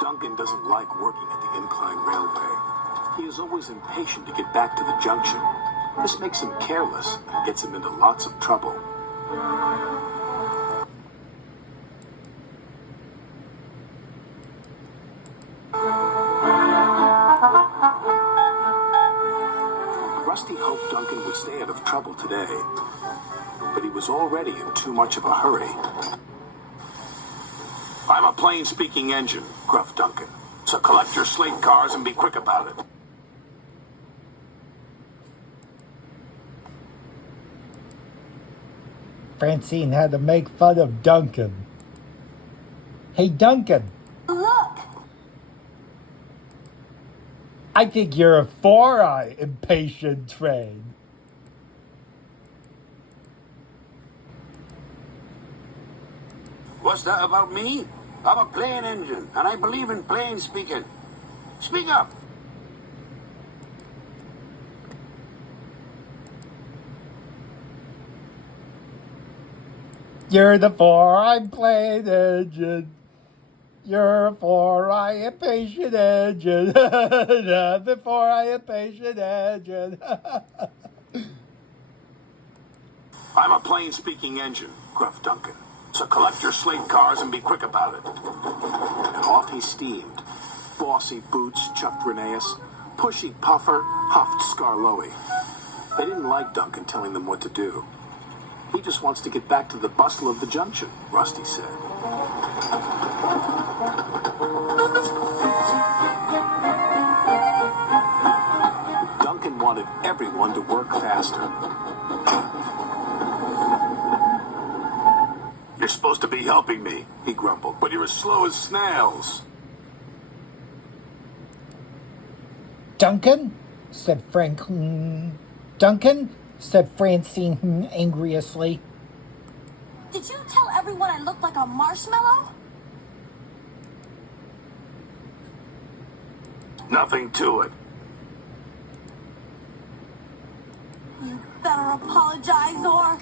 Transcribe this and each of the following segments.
Duncan doesn't like working at the incline railway. He is always impatient to get back to the junction. This makes him careless and gets him into lots of trouble. Rusty hoped Duncan would stay out of trouble today, but he was already in too much of a hurry. I'm a plain-speaking engine, gruffed Duncan. So collect your slate cars and be quick about it. Francine had to make fun of Duncan. Hey, Duncan. Look! I think you're a 4-eye impatient train. What's that about me? I'm a plain engine, and I believe in plain speaking. Speak up. You're the 4-eye plain engine. You're a 4-eye impatient engine. The 4-eye impatient engine. I'm a plain-speaking engine, gruffed Duncan. So collect your slate cars and be quick about it. And off he steamed. Bossy Boots chuffed Rheneas. Pushy Puffer huffed Scarloey. They didn't like Duncan telling them what to do. He just wants to get back to the bustle of the junction, Rusty said. Duncan wanted everyone to work faster. You're supposed to be helping me, he grumbled, but you're as slow as snails. Duncan, said Duncan, said Francine angriously. Did you tell everyone I looked like a marshmallow? Nothing to it. You better apologize or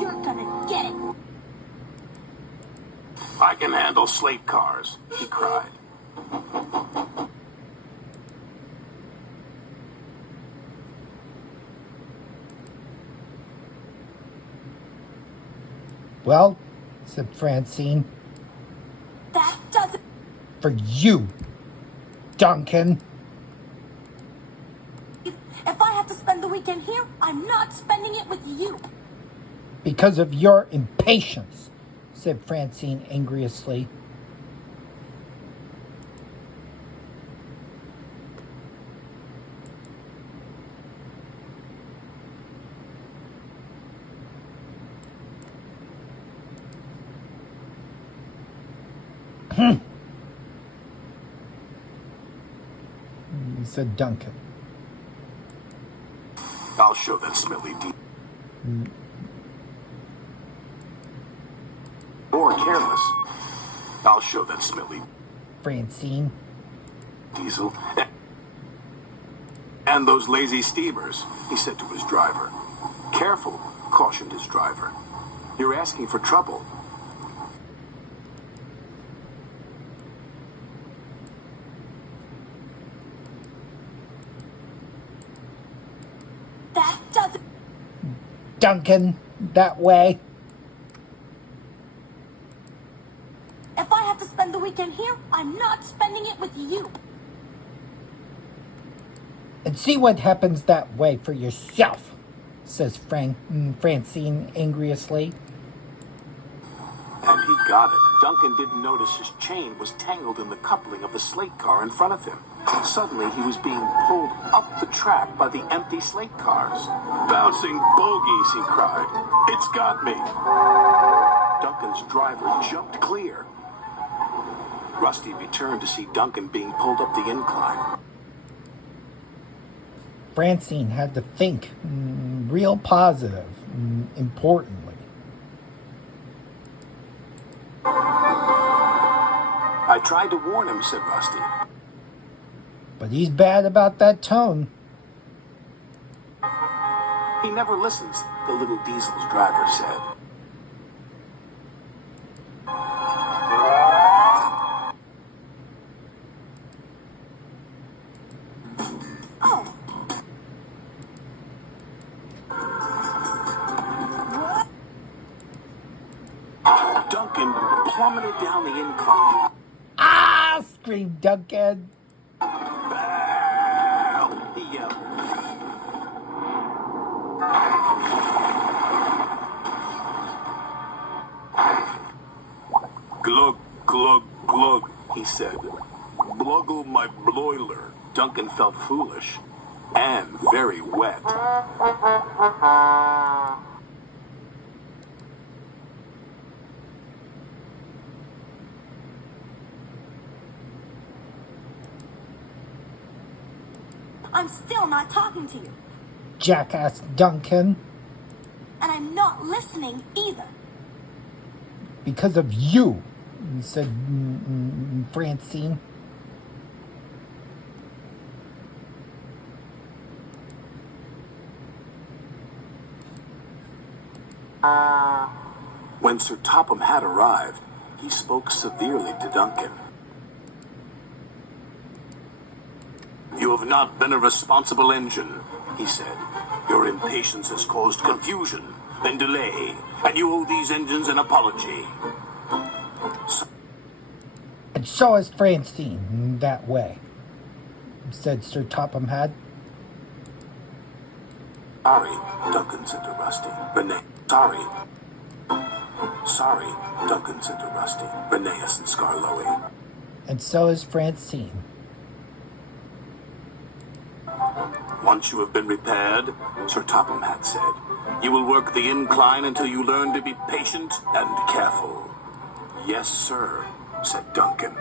you're gonna get it. I can handle slate cars, he cried. Well, said Francine. That doesn't... For you, Duncan. If I have to spend the weekend here, I'm not spending it with you. Because of your impatience, said Francine angriously. Said Duncan. I'll show that smelly More careless. I'll show that smelly Francine. diesel. And those lazy steamers, he said to his driver. Careful, cautioned his driver. You're asking for trouble. That doesn't... Duncan, that way. If I have to spend the weekend here, I'm not spending it with you. And see what happens that way for yourself, says Francine angriously. And he got it. Duncan didn't notice his chain was tangled in the coupling of the slate car in front of him. Suddenly, he was being pulled up the track by the empty slate cars. Bouncing bogies, he cried. It's got me. Duncan's driver jumped clear. Rusty returned to see Duncan being pulled up the incline. Francine had to think real positive, importantly. I tried to warn him, said Rusty. But he's bad about that tone. He never listens, the little diesel's driver said. Duncan plummeted down the incline. Ah! Screamed Duncan. Help! He yelled. Glug, glug, glug, he said. Bluggle my broiler. Duncan felt foolish and very wet. I'm still not talking to you. Jackass Duncan. And I'm not listening either. Because of you, said Francine. When Sir Topham had arrived, he spoke severely to Duncan. You have not been a responsible engine, he said. Your impatience has caused confusion and delay, and you owe these engines an apology. And so is Francine that way, said Sir Topham Hatt. Sorry, Duncan said to Rusty. Renee, sorry. Sorry, Duncan said to Rusty, Rheneas and Skarloey. And so is Francine. Once you have been repaired, Sir Topham Hatt said, you will work the incline until you learn to be patient and careful. Yes, sir, said Duncan.